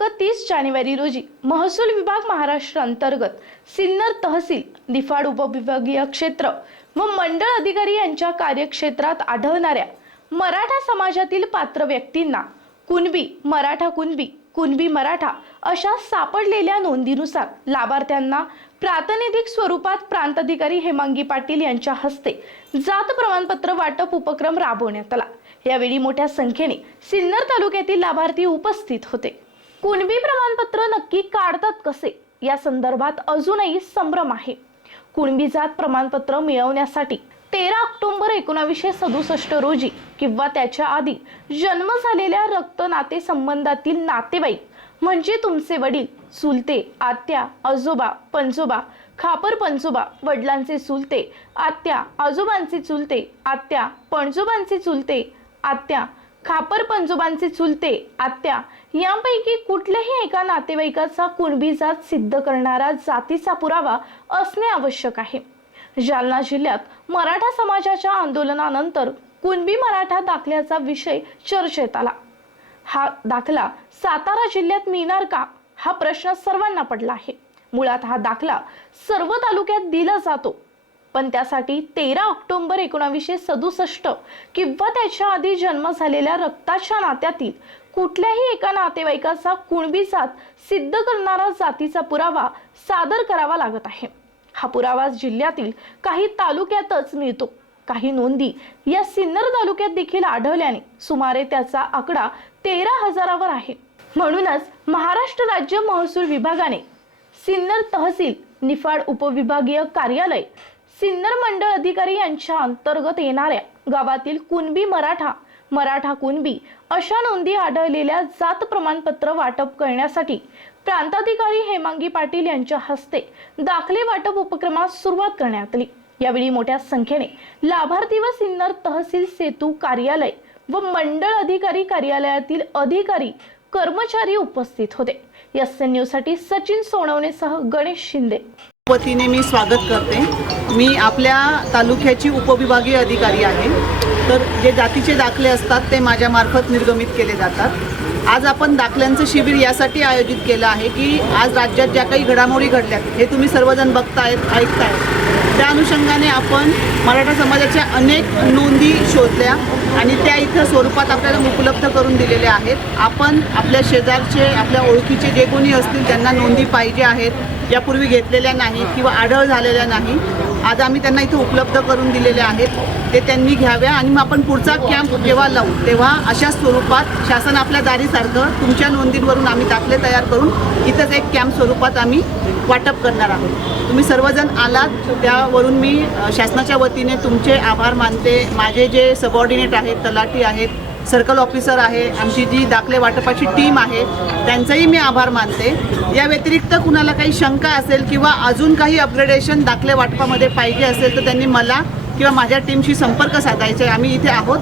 दिनांक तीस जानेवारी रोजी महसूल विभाग महाराष्ट्र अंतर्गत सिन्नर तहसील निफाड उपविभागीय क्षेत्र व मंडळ अधिकारी यांच्या कार्यक्षेत्रात आढळणाऱ्या मराठा समाजातील पात्र व्यक्तींना कुणबी मराठा कुणबी कुणबी मराठा अशा सापडलेल्या नोंदीनुसार लाभार्थ्यांना प्रातिनिधिक स्वरूपात प्रांताधिकारी हेमांगी पाटील यांच्या हस्ते जात प्रमाणपत्र वाटप उपक्रम राबवण्यात आला. यावेळी मोठ्या संख्येने सिन्नर तालुक्यातील लाभार्थी उपस्थित होते. कुणबी प्रमाणपत्र नक्की काढतात कसे? या संदर्भात अजूनही संभ्रम आहे. कुणबी जात प्रमाणपत्र मिळवण्यासाठी तेरा ऑक्टोबर एकोणावीसशे सदुसष्ट रोजी किंवा त्याच्या आधी जन्म झालेल्या रक्त नाते संबंधातील नातेवाईक म्हणजे तुमचे वडील चुलते आत्या आजोबा पंजोबा खापर पंजोबा वडिलांचे चुलते आत्या आजोबांचे चुलते आत्या पणजोबांचे चुलते आत्या खापर पंजोबांचे चुलते आत्या यांपैकी कुठल्याही एका नातेवाईकाचा कुणबी जात सिद्ध करणारा जातीचा पुरावा असणे आवश्यक आहे. जालना जिल्ह्यात मराठा समाजाच्या आंदोलनानंतर कुणबी मराठा दाखल्याचा विषय चर्चेत आला. हा दाखला सातारा जिल्ह्यात मिळणार का? हा प्रश्न सर्वांना पडला आहे. मुळात हा दाखला सर्व तालुक्यात दिला जातो. पण त्यासाठी तेरा ऑक्टोबर एकोणावीसशे सदुसष्ट किंवा त्याच्या आधी जन्म झालेल्या रक्ताच्या नात्यातील कुठल्याही एका नातेवाईकाचा कुणबी जात सिद्ध करणारा जातीचा पुरावा सादर करावा लागत आहे. हा पुरावा जिल्ह्यातील काही तालुक्यातच मिळतो. काही नोंदी या सिन्नर तालुक्यात देखील आढळल्याने सुमारे त्याचा आकडा तेरा हजारावर आहे. म्हणूनच महाराष्ट्र राज्य महसूल विभागाने सिन्नर तहसील निफाड उपविभागीय कार्यालय सिन्नर मंडळ अधिकारी यांच्या अंतर्गत येणाऱ्या गावातील कुणबी मराठा मराठा कुणबी अशा नोंदी आढळलेल्या जात प्रमाणपत्र वाटप करण्यासाठी प्रांताधिकारी हेमांगी पाटील यांच्या हस्ते दाखले वाटप उपक्रमास सुरुवात करण्यात आली. यावेळी मोठ्या संख्येने लाभार्थी व सिन्नर तहसील सेतू कार्यालय व मंडळ अधिकारी कार्यालयातील अधिकारी कर्मचारी उपस्थित होते. एस एन न्यूजसाठी सचिन सोनवणेसह गणेश शिंदे. वतीने मी स्वागत करते. मी आपल्या तालुक्याची उपविभागीय अधिकारी आहे. तर जे जातीचे दाखले असतात ते माझ्यामार्फत निर्गमित केले जातात. आज आपण दाखल्यांचं शिबिर यासाठी आयोजित केलं आहे की आज राज्यात ज्या काही घडामोडी घडल्यात हे तुम्ही सर्वजण बघतायत ऐकतायत त्या अनुषंगाने आपण मराठा समाजाच्या अनेक नोंदी शोधल्या आणि त्या इथं स्वरूपात आपल्याला उपलब्ध करून दिलेल्या आहेत. आपण आपल्या शेजारचे आपल्या ओळखीचे जे कोणी असतील त्यांना नोंदी पाहिजे आहेत. यापूर्वी घेतलेल्या नाही किंवा आढळ झालेल्या नाही. आज आम्ही त्यांना इथं उपलब्ध करून दिलेल्या आहेत. ते त्यांनी घ्याव्या आणि मग आपण पुढचा कॅम्प जेव्हा लावू? तेव्हा अशा स्वरूपात शासन आपल्या दारीसारखं तुमच्या नोंदींवरून आम्ही दाखले तयार करून इथंच एक कॅम्प स्वरूपात आम्ही वाटप करणार आहोत. तुम्ही सर्वजण आलात. त्यावरून मी शासनाच्या वतीने तुमचे आभार मानते. माझे जे सबऑर्डिनेट आहेत तलाठी आहेत सर्कल ऑफिसर आहे आमची जी दाखले वाटपाची टीम आहे त्यांचाही मी आभार मानते. या व्यतिरिक्त कुणाला काही शंका असेल किंवा अजून काही अपग्रेडेशन दाखले वाटपामध्ये पाहिजे असेल तर त्यांनी मला किंवा माझ्या टीमशी संपर्क साधायचा आहे. आम्ही इथे आहोत.